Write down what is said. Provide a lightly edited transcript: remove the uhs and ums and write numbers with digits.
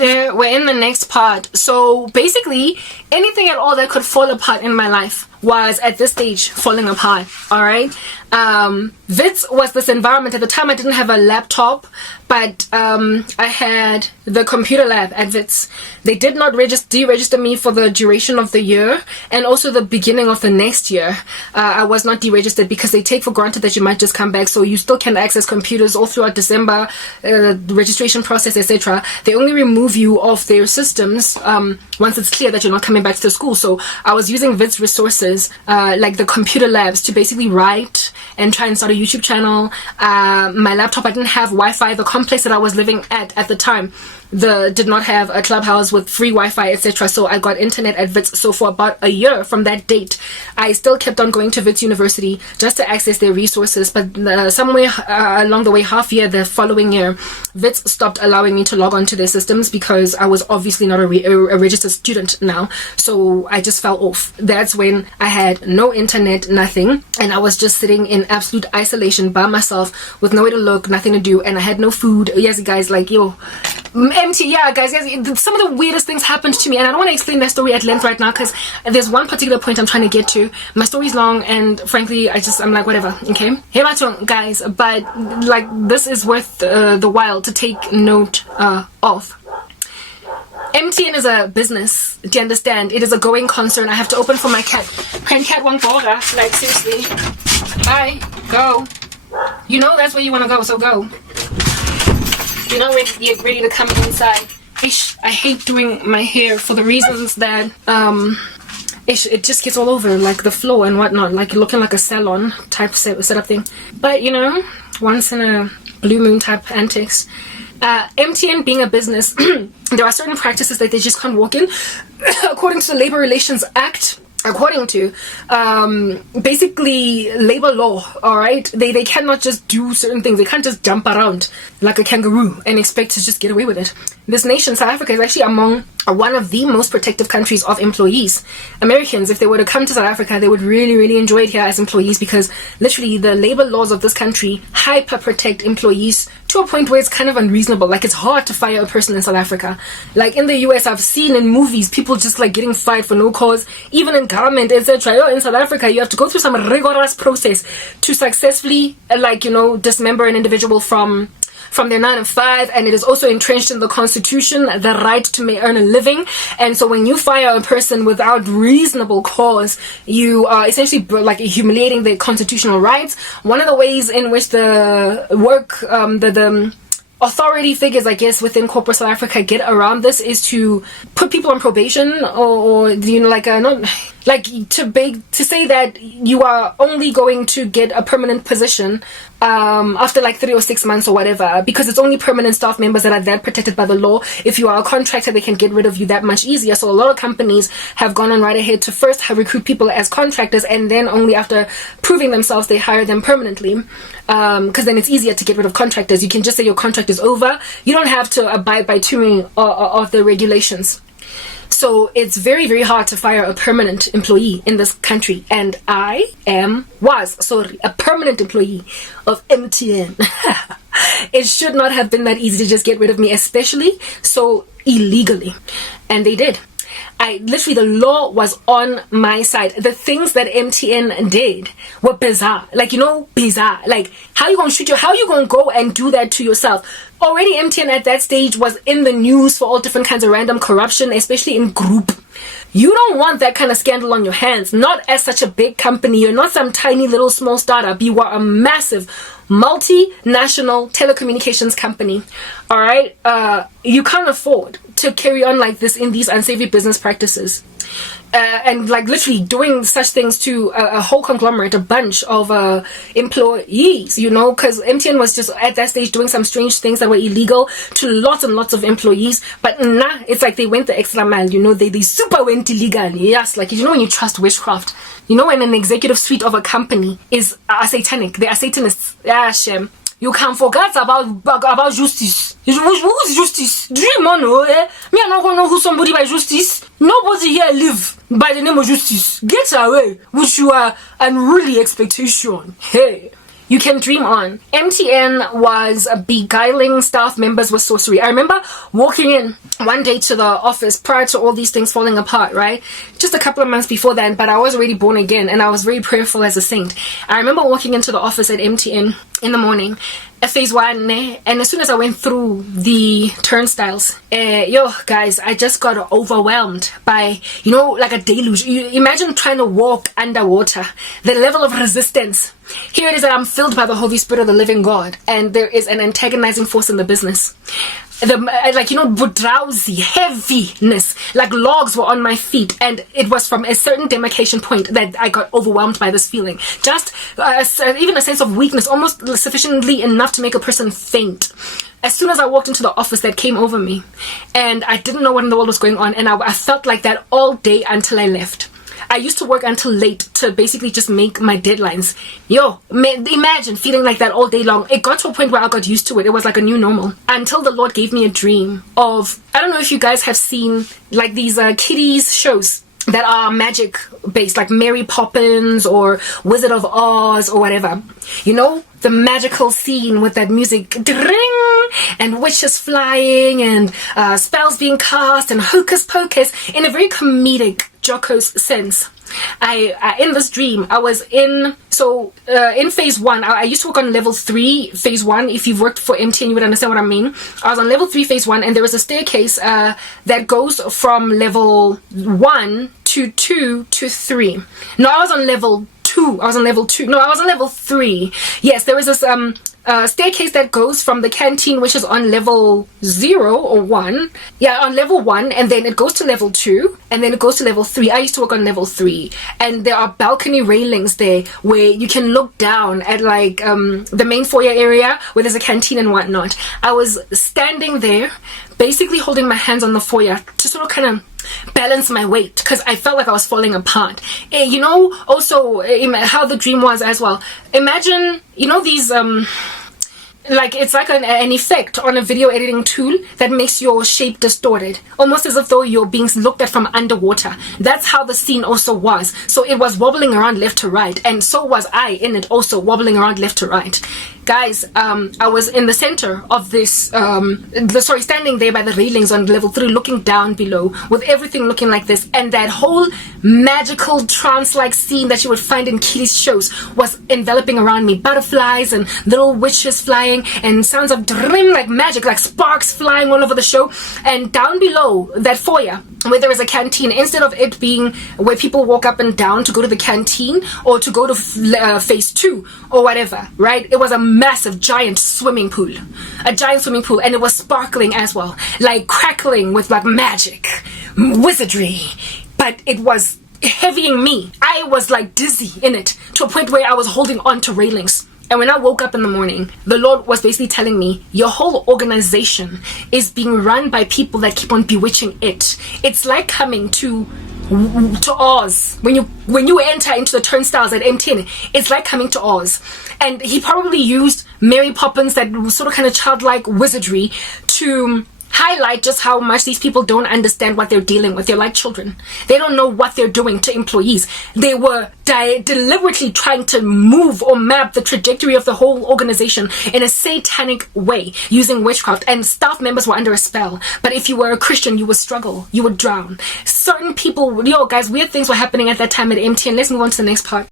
there, we're in the next part. So basically, anything at all that could fall apart in my life was at this stage falling apart. All right. Wits was this environment. At the time I didn't have a laptop, but I had the computer lab at Wits. They did not deregister me for the duration of the year, and also the beginning of the next year. I was not deregistered because they take for granted that you might just come back, so you still can access computers all throughout December, the registration process, etc. They only remove you off their systems once it's clear that you're not coming back to the school. So I was using Wits resources, like the computer labs, to basically write and try and start a YouTube channel. My laptop, I didn't have Wi-Fi. The complex that I was living at the time did not have a clubhouse with free Wi-Fi, etc. So I got internet at Wits. So for about a year from that date, I still kept on going to Wits University just to access their resources. But somewhere along the way, half year the following year, Wits stopped allowing me to log on to their systems because I was obviously not a registered student now. So I just fell off. That's when I had no internet, nothing, and I was just sitting in absolute isolation by myself with nowhere to look, nothing to do, and I had no food. Yes, guys, like, yo, empty. Yeah, guys, yes, some of the weirdest things happened to me, and I don't want to explain that story at length right now because there's one particular point I'm trying to get to. My story's long, and frankly, I'm like, whatever. Okay, hey, guys, but like, this is worth the while to take note of. MTN is a business. Do you understand? It is a going concern. I have to open for my cat. Cat won't go. Like, seriously. Bye. Go. You know that's where you want to go, so go. You're not ready to come inside. Ish, I hate doing my hair for the reasons that it just gets all over, like the floor and whatnot, like you're looking like a salon type setup thing. But you know, once in a blue moon type antics. MTN being a business, there are certain practices that they just can't walk in according to the Labor Relations Act. According to basically labor law, all right, they cannot just do certain things. They can't just jump around like a kangaroo and expect to just get away with it. This nation, South Africa, is actually among one of the most protective countries of employees. Americans, if they were to come to South Africa, they would really, really enjoy it here as employees because literally the labor laws of this country hyper protect employees to a point where it's kind of unreasonable. Like, it's hard to fire a person in South Africa. Like in the US, I've seen in movies people just like getting fired for no cause, even in government, etc. In South Africa, you have to go through some rigorous process to successfully, like, you know, dismember an individual from their 9 to 5, and it is also entrenched in the constitution, the right to earn a living. And so when you fire a person without reasonable cause, you are essentially like humiliating their constitutional rights. One of the ways in which the authority figures, I guess, within corporate South Africa get around this is to put people on probation, or you know, like not like to say that you are only going to get a permanent position after like 3 or 6 months or whatever, because it's only permanent staff members that are that protected by the law. If you are a contractor, they can get rid of you that much easier. So a lot of companies have gone on right ahead to first recruit people as contractors, and then only after proving themselves they hire them permanently, because then it's easier to get rid of contractors. You can just say your contract is over. You don't have to abide by too many of the regulations. So it's very, very hard to fire a permanent employee in this country. And I was a permanent employee of MTN. It should not have been that easy to just get rid of me, especially so illegally. And they did. Literally, the law was on my side. The things that MTN did were bizarre. Like, you know, bizarre. Like, how you gonna how you gonna go and do that to yourself? Already MTN at that stage was in the news for all different kinds of random corruption, especially in group. You don't want that kind of scandal on your hands. Not as such a big company. You're not some tiny little small startup. You are a massive multinational telecommunications company. All right? You can't afford to carry on like this in these unsavory business practices. And like literally doing such things to a whole conglomerate, a bunch of employees, you know, because MTN was just at that stage doing some strange things that were illegal to lots and lots of employees. But it's like they went the extra mile, you know, they super went illegal. Yes, like, you know, when you trust witchcraft, you know, when an executive suite of a company is satanic, they are Satanists. Yeah, shame. You can forget about justice. Who's justice? Do you know? Me, I don't know who somebody by justice. Nobody here live by the name of justice. Get away with your unruly expectation. Hey, you can dream on. MTN was beguiling staff members with sorcery. I remember walking in one day to the office prior to all these things falling apart, right? Just a couple of months before then, but I was already born again and I was very prayerful as a saint. I remember walking into the office at MTN in the morning at phase 1, and as soon as I went through the turnstiles, guys, I just got overwhelmed by, like a deluge. You imagine trying to walk underwater, the level of resistance. Here it is that I'm filled by the Holy Spirit of the living God, and there is an antagonizing force in the business. Drowsy heaviness, like logs were on my feet, and it was from a certain demarcation point that I got overwhelmed by this feeling. Just even a sense of weakness, almost sufficiently enough to make a person faint. As soon as I walked into the office, that came over me, and I didn't know what in the world was going on, and I felt like that all day until I left. I used to work until late to basically just make my deadlines. Imagine feeling like that all day long. It got to a point where I got used to it. It was like a new normal. Until the Lord gave me a dream of, I don't know if you guys have seen like these kiddies shows that are magic based, like Mary Poppins or Wizard of Oz or whatever. The magical scene with that music, and witches flying and spells being cast and hocus pocus in a very comedic, jocose sense. In this dream, I was in phase 1. I used to work on level 3 phase 1. If you've worked for MTN, you would understand what I mean. I was on level 3 phase 1, and there was a staircase that goes from level 1 to 2 to 3. No, I was on level 2. I was on level 2. No, I was on level 3. Yes, there was this staircase that goes from the canteen, which is on level 0 or 1. Yeah, on level 1, and then it goes to level 2, and then it goes to level 3. I used to work on level 3, and there are balcony railings there where you can look down at like the main foyer area where there's a canteen and whatnot. I was standing there, basically holding my hands on the foyer to sort of kind of balance my weight because I felt like I was falling apart. Also how the dream was as well. Imagine, these it's like an effect on a video editing tool that makes your shape distorted, almost as if though you're being looked at from underwater. That's how the scene also was. So it was wobbling around left to right, and so was I in it, also wobbling around left to right. Guys, I was in the center of this, standing there by the railings on level 3, looking down below, with everything looking like this, and that whole magical trance-like scene that you would find in kiddies shows was enveloping around me. Butterflies and little witches flying, and sounds of dream like magic, like sparks flying all over the show. And down below that foyer, where there is a canteen, instead of it being where people walk up and down to go to the canteen or to go to phase 2 or whatever, right? It was a massive giant swimming pool, and it was sparkling as well, like crackling with like magic, wizardry, but it was heavying me. I was like dizzy in it to a point where I was holding on to railings. And when I woke up in the morning, the Lord was basically telling me, your whole organization is being run by people that keep on bewitching it. It's like coming to Oz. When you enter into the turnstiles at MTN, it's like coming to Oz. And he probably used Mary Poppins, that sort of kind of childlike wizardry, to highlight just how much these people don't understand what they're dealing with. They're like children. They don't know what they're doing to employees. They were deliberately trying to move or map the trajectory of the whole organization in a satanic way using witchcraft, and staff members were under a spell. But if you were a Christian, you would struggle, you would drown. Certain people, guys, weird things were happening at that time at MTN. Let's move on to the next part.